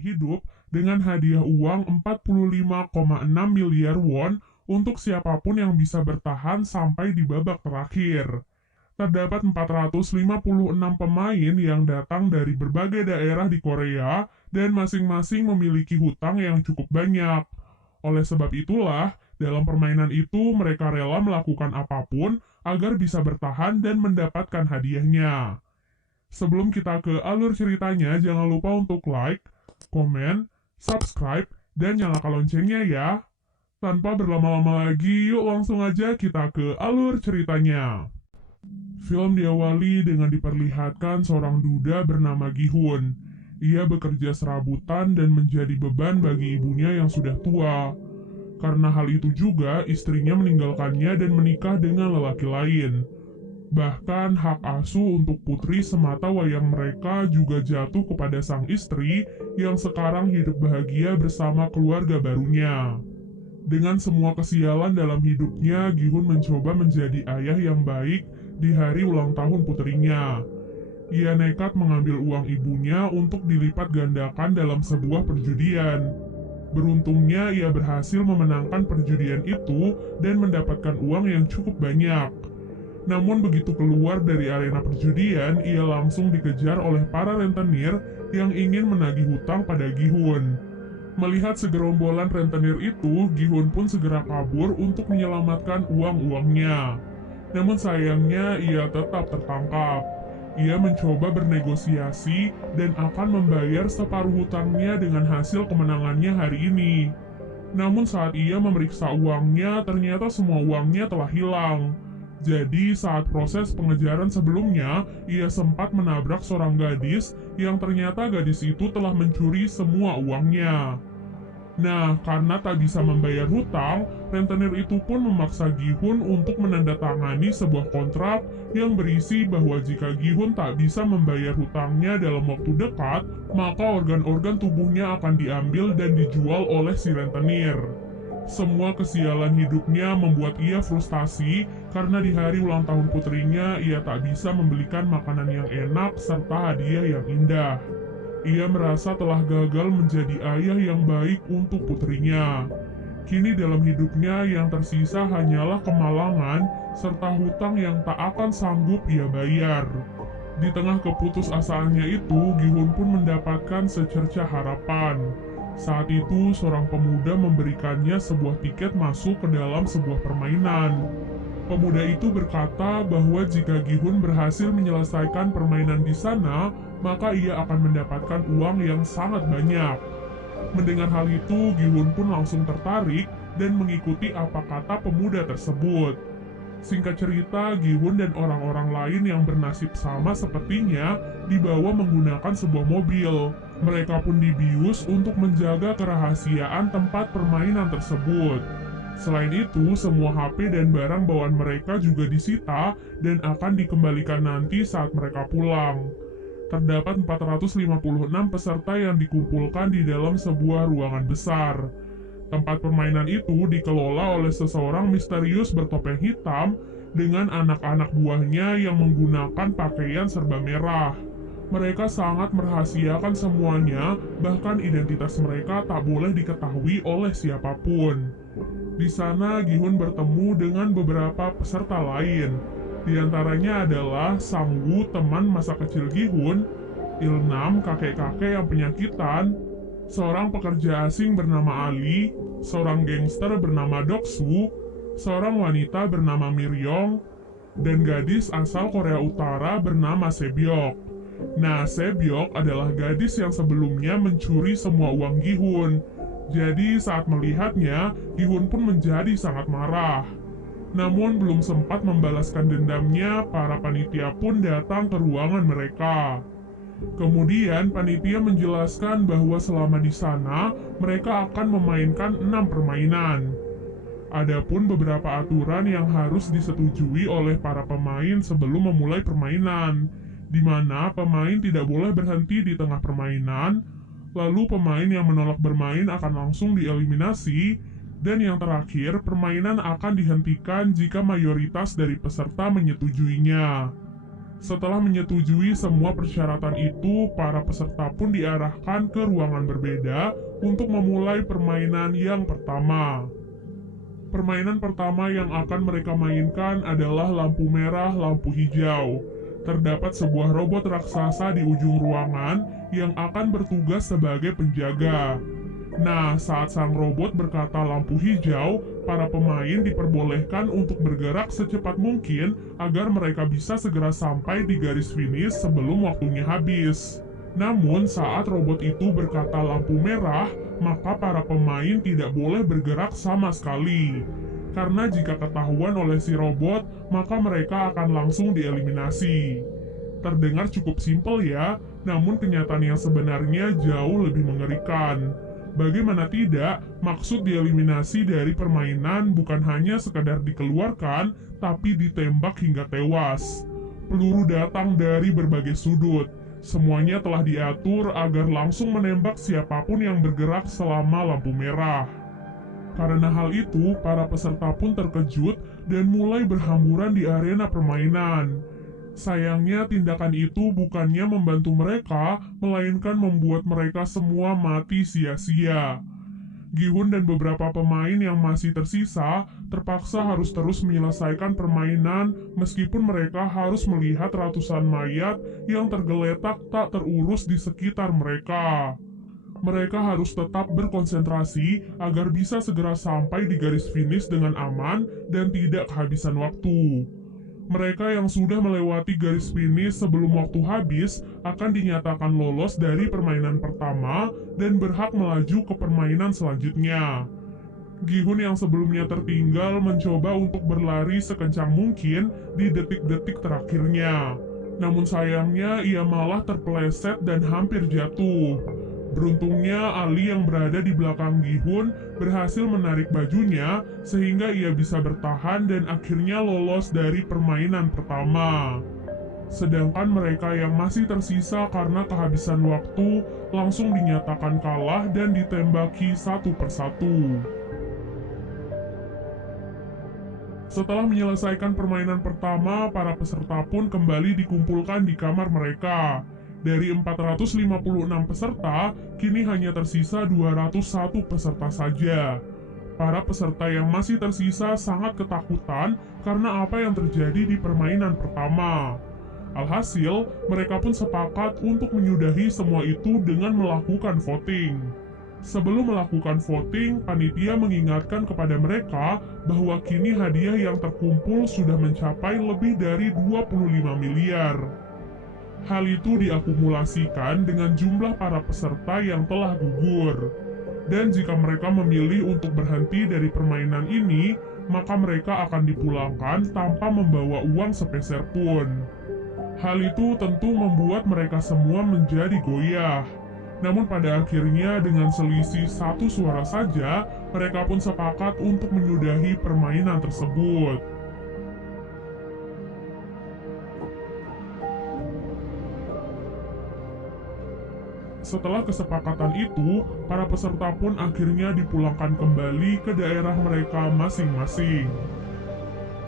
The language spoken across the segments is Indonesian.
hidup dengan hadiah uang 45,6 miliar won untuk siapapun yang bisa bertahan sampai di babak terakhir. Terdapat 456 pemain yang datang dari berbagai daerah di Korea dan masing-masing memiliki hutang yang cukup banyak. Oleh sebab itulah, dalam permainan itu mereka rela melakukan apapun agar bisa bertahan dan mendapatkan hadiahnya. Sebelum kita ke alur ceritanya, jangan lupa untuk like, komen, subscribe, dan nyalakan loncengnya ya. Tanpa berlama-lama lagi, yuk langsung aja kita ke alur ceritanya. Film diawali dengan diperlihatkan seorang duda bernama Gi-hun. Ia bekerja serabutan dan menjadi beban bagi ibunya yang sudah tua. Karena hal itu juga, istrinya meninggalkannya dan menikah dengan lelaki lain. Bahkan hak asuh untuk putri semata wayang mereka juga jatuh kepada sang istri yang sekarang hidup bahagia bersama keluarga barunya. Dengan semua kesialan dalam hidupnya, Gi-hun mencoba menjadi ayah yang baik di hari ulang tahun putrinya. Ia nekat mengambil uang ibunya untuk dilipat gandakan dalam sebuah perjudian. Beruntungnya ia berhasil memenangkan perjudian itu dan mendapatkan uang yang cukup banyak. Namun begitu keluar dari arena perjudian, ia langsung dikejar oleh para rentenir yang ingin menagih hutang pada Gi-hun. Melihat segerombolan rentenir itu, Gi-hun pun segera kabur untuk menyelamatkan uang-uangnya. Namun sayangnya ia tetap tertangkap. Ia mencoba bernegosiasi dan akan membayar separuh hutangnya dengan hasil kemenangannya hari ini. Namun saat ia memeriksa uangnya, ternyata semua uangnya telah hilang. Jadi saat proses pengejaran sebelumnya, ia sempat menabrak seorang gadis yang ternyata gadis itu telah mencuri semua uangnya. Nah, karena tak bisa membayar hutang, rentenir itu pun memaksa Gi-hun untuk menandatangani sebuah kontrak yang berisi bahwa jika Gi-hun tak bisa membayar hutangnya dalam waktu dekat, maka organ-organ tubuhnya akan diambil dan dijual oleh si rentenir. Semua kesialan hidupnya membuat ia frustasi karena di hari ulang tahun putrinya ia tak bisa membelikan makanan yang enak serta hadiah yang indah. Ia merasa telah gagal menjadi ayah yang baik untuk putrinya. Kini dalam hidupnya yang tersisa hanyalah kemalangan serta hutang yang tak akan sanggup ia bayar. Di tengah keputusasaannya itu, Gi-hun pun mendapatkan secercah harapan. Saat itu, seorang pemuda memberikannya sebuah tiket masuk ke dalam sebuah permainan. Pemuda itu berkata bahwa jika Gi-hun berhasil menyelesaikan permainan di sana, maka ia akan mendapatkan uang yang sangat banyak. Mendengar hal itu, Gi-hun pun langsung tertarik dan mengikuti apa kata pemuda tersebut. Singkat cerita, Gi-hun dan orang-orang lain yang bernasib sama sepertinya dibawa menggunakan sebuah mobil. Mereka pun dibius untuk menjaga kerahasiaan tempat permainan tersebut. Selain itu, semua HP dan barang bawaan mereka juga disita dan akan dikembalikan nanti saat mereka pulang. Terdapat 456 peserta yang dikumpulkan di dalam sebuah ruangan besar. Tempat permainan itu dikelola oleh seseorang misterius bertopeng hitam dengan anak-anak buahnya yang menggunakan pakaian serba merah. Mereka sangat merahasiakan semuanya, bahkan identitas mereka tak boleh diketahui oleh siapapun. Di sana Gi-hun bertemu dengan beberapa peserta lain. Di antaranya adalah Sang-woo, teman masa kecil Gi-hun, Il-nam, kakek-kakek yang penyakitan, seorang pekerja asing bernama Ali, seorang gangster bernama Dok-soo, seorang wanita bernama Miryong, dan gadis asal Korea Utara bernama Sebyok. Nah, Sebyok adalah gadis yang sebelumnya mencuri semua uang Gi-hun. Jadi saat melihatnya, Gi-hun pun menjadi sangat marah. Namun belum sempat membalaskan dendamnya, para panitia pun datang ke ruangan mereka. Kemudian panitia menjelaskan bahwa selama di sana, mereka akan memainkan 6 permainan. Adapun beberapa aturan yang harus disetujui oleh para pemain sebelum memulai permainan, di mana pemain tidak boleh berhenti di tengah permainan, lalu pemain yang menolak bermain akan langsung dieliminasi, dan yang terakhir, permainan akan dihentikan jika mayoritas dari peserta menyetujuinya. Setelah menyetujui semua persyaratan itu, para peserta pun diarahkan ke ruangan berbeda untuk memulai permainan yang pertama. Permainan pertama yang akan mereka mainkan adalah lampu merah, lampu hijau. Terdapat sebuah robot raksasa di ujung ruangan yang akan bertugas sebagai penjaga. Nah, saat sang robot berkata lampu hijau, para pemain diperbolehkan untuk bergerak secepat mungkin agar mereka bisa segera sampai di garis finish sebelum waktunya habis. Namun, saat robot itu berkata lampu merah, maka para pemain tidak boleh bergerak sama sekali. Karena jika ketahuan oleh si robot, maka mereka akan langsung dieliminasi. Terdengar cukup simpel ya, namun kenyataan yang sebenarnya jauh lebih mengerikan. Bagaimana tidak, maksud dieliminasi dari permainan bukan hanya sekadar dikeluarkan, tapi ditembak hingga tewas. Peluru datang dari berbagai sudut. Semuanya telah diatur agar langsung menembak siapapun yang bergerak selama lampu merah. Karena hal itu, para peserta pun terkejut dan mulai berhamburan di arena permainan. Sayangnya tindakan itu bukannya membantu mereka, melainkan membuat mereka semua mati sia-sia. Gi-hun dan beberapa pemain yang masih tersisa terpaksa harus terus menyelesaikan permainan meskipun mereka harus melihat ratusan mayat yang tergeletak tak terurus di sekitar mereka. Mereka harus tetap berkonsentrasi agar bisa segera sampai di garis finish dengan aman dan tidak kehabisan waktu. Mereka yang sudah melewati garis finish sebelum waktu habis akan dinyatakan lolos dari permainan pertama dan berhak melaju ke permainan selanjutnya. Gi-hun yang sebelumnya tertinggal mencoba untuk berlari sekencang mungkin di detik-detik terakhirnya. Namun sayangnya ia malah terpeleset dan hampir jatuh. Beruntungnya Ali yang berada di belakang Gi-hun berhasil menarik bajunya sehingga ia bisa bertahan dan akhirnya lolos dari permainan pertama. Sedangkan mereka yang masih tersisa karena kehabisan waktu langsung dinyatakan kalah dan ditembaki satu persatu. Setelah menyelesaikan permainan pertama, para peserta pun kembali dikumpulkan di kamar mereka. Dari 456 peserta, kini hanya tersisa 201 peserta saja. Para peserta yang masih tersisa sangat ketakutan karena apa yang terjadi di permainan pertama. Alhasil, mereka pun sepakat untuk menyudahi semua itu dengan melakukan voting. Sebelum melakukan voting, panitia mengingatkan kepada mereka bahwa kini hadiah yang terkumpul sudah mencapai lebih dari 25 miliar. Hal itu diakumulasikan dengan jumlah para peserta yang telah gugur. Dan jika mereka memilih untuk berhenti dari permainan ini, maka mereka akan dipulangkan tanpa membawa uang sepeser pun. Hal itu tentu membuat mereka semua menjadi goyah. Namun pada akhirnya dengan selisih satu suara saja, mereka pun sepakat untuk menyudahi permainan tersebut. Setelah kesepakatan itu, para peserta pun akhirnya dipulangkan kembali ke daerah mereka masing-masing.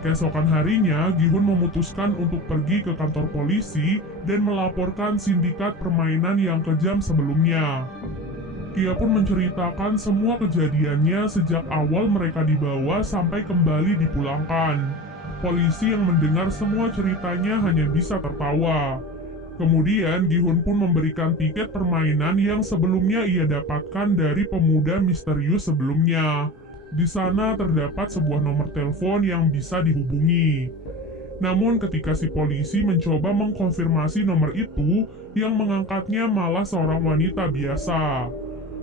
Keesokan harinya, Gi-hun memutuskan untuk pergi ke kantor polisi dan melaporkan sindikat permainan yang kejam sebelumnya. Ia pun menceritakan semua kejadiannya sejak awal mereka dibawa sampai kembali dipulangkan. Polisi yang mendengar semua ceritanya hanya bisa tertawa. Kemudian Gi-hun pun memberikan tiket permainan yang sebelumnya ia dapatkan dari pemuda misterius sebelumnya. Di sana terdapat sebuah nomor telepon yang bisa dihubungi. Namun ketika si polisi mencoba mengkonfirmasi nomor itu, yang mengangkatnya malah seorang wanita biasa.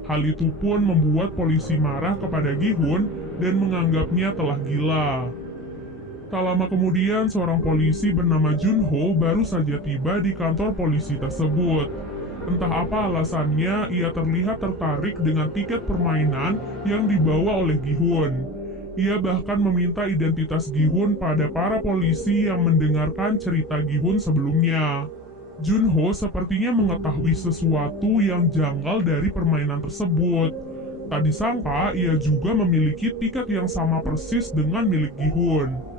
Hal itu pun membuat polisi marah kepada Gi-hun dan menganggapnya telah gila. Tak lama kemudian, seorang polisi bernama Junho baru saja tiba di kantor polisi tersebut. Entah apa alasannya, ia terlihat tertarik dengan tiket permainan yang dibawa oleh Gi-hun. Ia bahkan meminta identitas Gi-hun pada para polisi yang mendengarkan cerita Gi-hun sebelumnya. Junho sepertinya mengetahui sesuatu yang janggal dari permainan tersebut. Tak disangka, ia juga memiliki tiket yang sama persis dengan milik Gi-hun.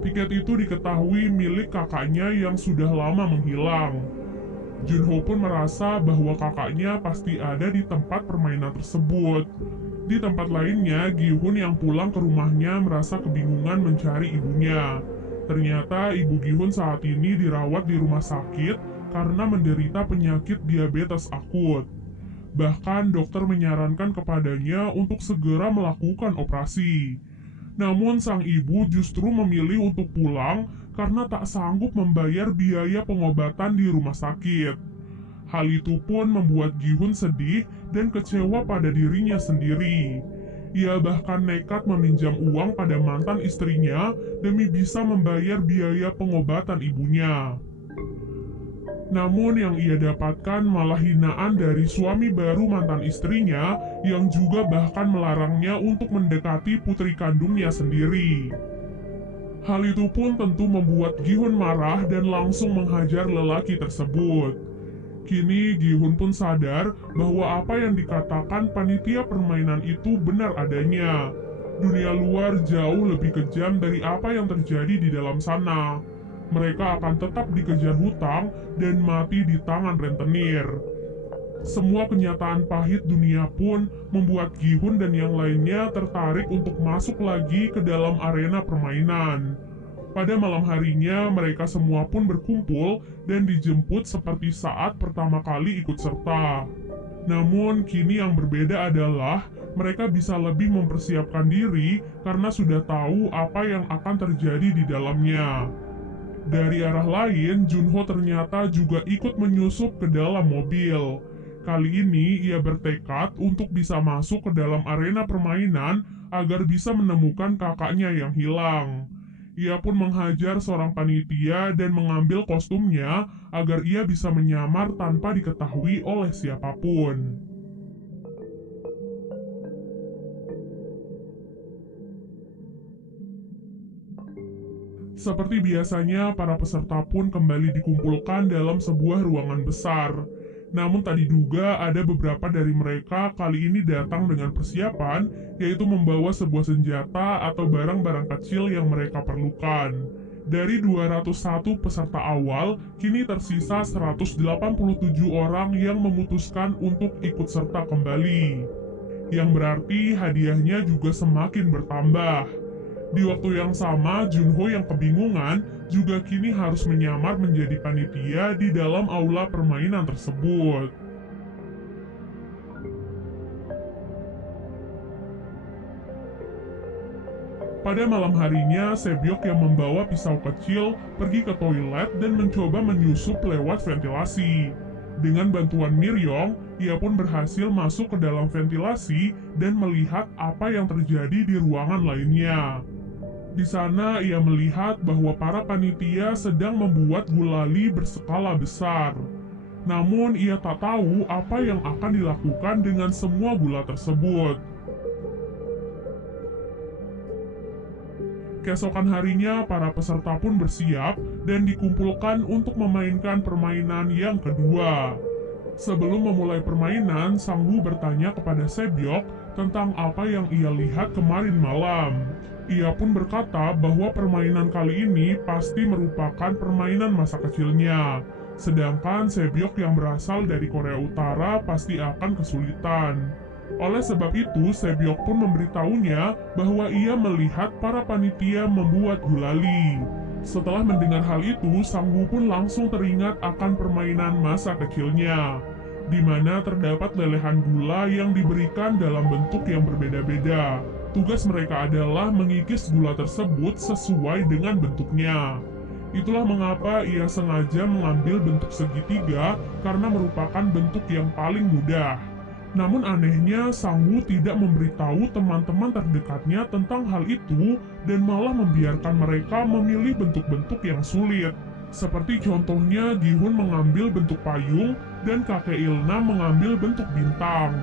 Tiket itu diketahui milik kakaknya yang sudah lama menghilang. Junho pun merasa bahwa kakaknya pasti ada di tempat permainan tersebut. Di tempat lainnya, Gi-hun yang pulang ke rumahnya merasa kebingungan mencari ibunya. Ternyata ibu Gi-hun saat ini dirawat di rumah sakit karena menderita penyakit diabetes akut. Bahkan dokter menyarankan kepadanya untuk segera melakukan operasi. Namun sang ibu justru memilih untuk pulang karena tak sanggup membayar biaya pengobatan di rumah sakit. Hal itu pun membuat Gi-hun sedih dan kecewa pada dirinya sendiri. Ia bahkan nekat meminjam uang pada mantan istrinya demi bisa membayar biaya pengobatan ibunya. Namun yang ia dapatkan malah hinaan dari suami baru mantan istrinya yang juga bahkan melarangnya untuk mendekati putri kandungnya sendiri. Hal itu pun tentu membuat Gi-hun marah dan langsung menghajar lelaki tersebut. Kini Gi-hun pun sadar bahwa apa yang dikatakan panitia permainan itu benar adanya. Dunia luar jauh lebih kejam dari apa yang terjadi di dalam sana. Mereka akan tetap dikejar hutang dan mati di tangan rentenir. Semua kenyataan pahit dunia pun membuat Gi-hun dan yang lainnya tertarik untuk masuk lagi ke dalam arena permainan. Pada malam harinya, mereka semua pun berkumpul dan dijemput seperti saat pertama kali ikut serta. Namun, kini yang berbeda adalah mereka bisa lebih mempersiapkan diri karena sudah tahu apa yang akan terjadi di dalamnya. Dari arah lain, Junho ternyata juga ikut menyusup ke dalam mobil. Kali ini ia bertekad untuk bisa masuk ke dalam arena permainan agar bisa menemukan kakaknya yang hilang. Ia pun menghajar seorang panitia dan mengambil kostumnya agar ia bisa menyamar tanpa diketahui oleh siapapun. Seperti biasanya, para peserta pun kembali dikumpulkan dalam sebuah ruangan besar. Namun tak diduga ada beberapa dari mereka kali ini datang dengan persiapan, yaitu membawa sebuah senjata atau barang-barang kecil yang mereka perlukan. Dari 201 peserta awal, kini tersisa 187 orang yang memutuskan untuk ikut serta kembali. Yang berarti hadiahnya juga semakin bertambah. Di waktu yang sama, Junho yang kebingungan juga kini harus menyamar menjadi panitia di dalam aula permainan tersebut. Pada malam harinya, Sebyok yang membawa pisau kecil pergi ke toilet dan mencoba menyusup lewat ventilasi. Dengan bantuan Miryong, ia pun berhasil masuk ke dalam ventilasi dan melihat apa yang terjadi di ruangan lainnya. Di sana ia melihat bahwa para panitia sedang membuat gulali berskala besar. Namun ia tak tahu apa yang akan dilakukan dengan semua gula tersebut. Keesokan harinya para peserta pun bersiap dan dikumpulkan untuk memainkan permainan yang kedua. Sebelum memulai permainan, Sang Woo bertanya kepada Sebyok tentang apa yang ia lihat kemarin malam. Ia pun berkata bahwa permainan kali ini pasti merupakan permainan masa kecilnya. Sedangkan Sebyok yang berasal dari Korea Utara pasti akan kesulitan. Oleh sebab itu, Sebyok pun memberitahunya bahwa ia melihat para panitia membuat gulali. Setelah mendengar hal itu, Sang Woo pun langsung teringat akan permainan masa kecilnya, di mana terdapat lelehan gula yang diberikan dalam bentuk yang berbeda-beda. Tugas mereka adalah mengikis gula tersebut sesuai dengan bentuknya. Itulah mengapa ia sengaja mengambil bentuk segitiga karena merupakan bentuk yang paling mudah. Namun anehnya, Sang Woo tidak memberitahu teman-teman terdekatnya tentang hal itu dan malah membiarkan mereka memilih bentuk-bentuk yang sulit. Seperti contohnya Gi-hun mengambil bentuk payung dan kakek Ilna mengambil bentuk bintang.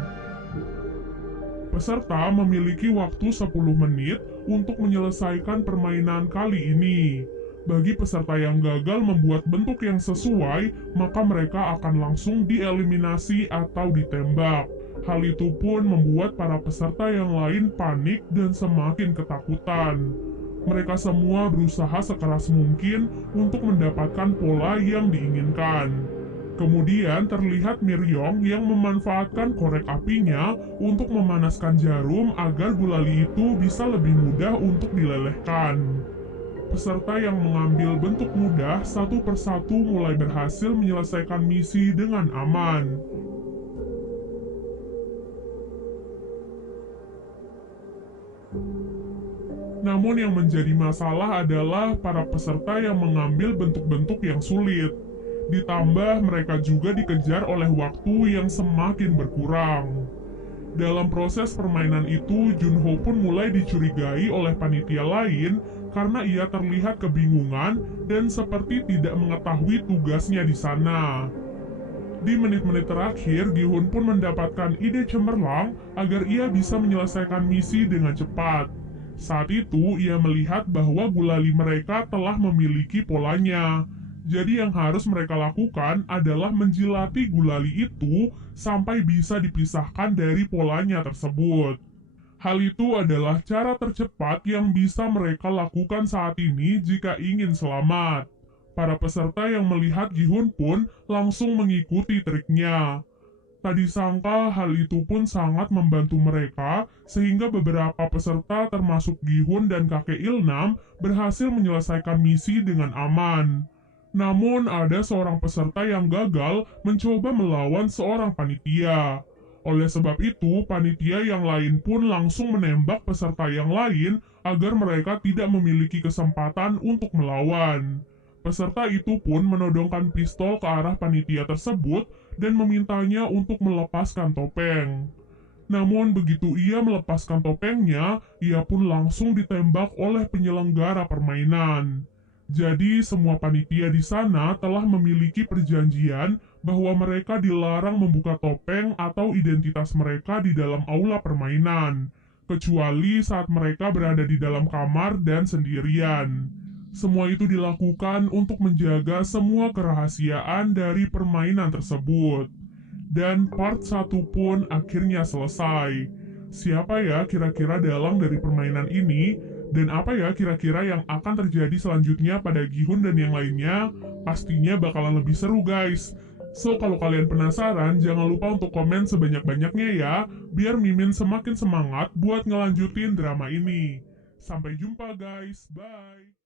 Peserta memiliki waktu 10 menit untuk menyelesaikan permainan kali ini. Bagi peserta yang gagal membuat bentuk yang sesuai, maka mereka akan langsung dieliminasi atau ditembak. Hal itu pun membuat para peserta yang lain panik dan semakin ketakutan. Mereka semua berusaha sekeras mungkin untuk mendapatkan pola yang diinginkan. Kemudian terlihat Miryong yang memanfaatkan korek apinya untuk memanaskan jarum agar gulali itu bisa lebih mudah untuk dilelehkan. Peserta yang mengambil bentuk mudah satu persatu mulai berhasil menyelesaikan misi dengan aman. Namun yang menjadi masalah adalah para peserta yang mengambil bentuk-bentuk yang sulit. Ditambah mereka juga dikejar oleh waktu yang semakin berkurang. Dalam proses permainan itu, Junho pun mulai dicurigai oleh panitia lain karena ia terlihat kebingungan dan seperti tidak mengetahui tugasnya di sana. Di menit-menit terakhir, Gihun pun mendapatkan ide cemerlang agar ia bisa menyelesaikan misi dengan cepat. Saat itu, ia melihat bahwa gulali mereka telah memiliki polanya. Jadi yang harus mereka lakukan adalah menjilati gulali itu sampai bisa dipisahkan dari polanya tersebut. Hal itu adalah cara tercepat yang bisa mereka lakukan saat ini jika ingin selamat. Para peserta yang melihat Gihun pun langsung mengikuti triknya. Tadi sangka hal itu pun sangat membantu mereka, sehingga beberapa peserta termasuk Gihun dan kakek Ilnam berhasil menyelesaikan misi dengan aman. Namun ada seorang peserta yang gagal mencoba melawan seorang panitia. Oleh sebab itu, panitia yang lain pun langsung menembak peserta yang lain agar mereka tidak memiliki kesempatan untuk melawan. Peserta itu pun menodongkan pistol ke arah panitia tersebut dan memintanya untuk melepaskan topeng. Namun begitu ia melepaskan topengnya, ia pun langsung ditembak oleh penyelenggara permainan. Jadi semua panitia di sana telah memiliki perjanjian bahwa mereka dilarang membuka topeng atau identitas mereka di dalam aula permainan, kecuali saat mereka berada di dalam kamar dan sendirian. Semua itu dilakukan untuk menjaga semua kerahasiaan dari permainan tersebut. Dan part 1 pun akhirnya selesai. Siapa ya kira-kira dalang dari permainan ini? Dan apa ya kira-kira yang akan terjadi selanjutnya pada Gihun dan yang lainnya? Pastinya bakalan lebih seru guys. So kalau kalian penasaran, jangan lupa untuk komen sebanyak-banyaknya ya, biar Mimin semakin semangat buat ngelanjutin drama ini. Sampai jumpa guys, bye!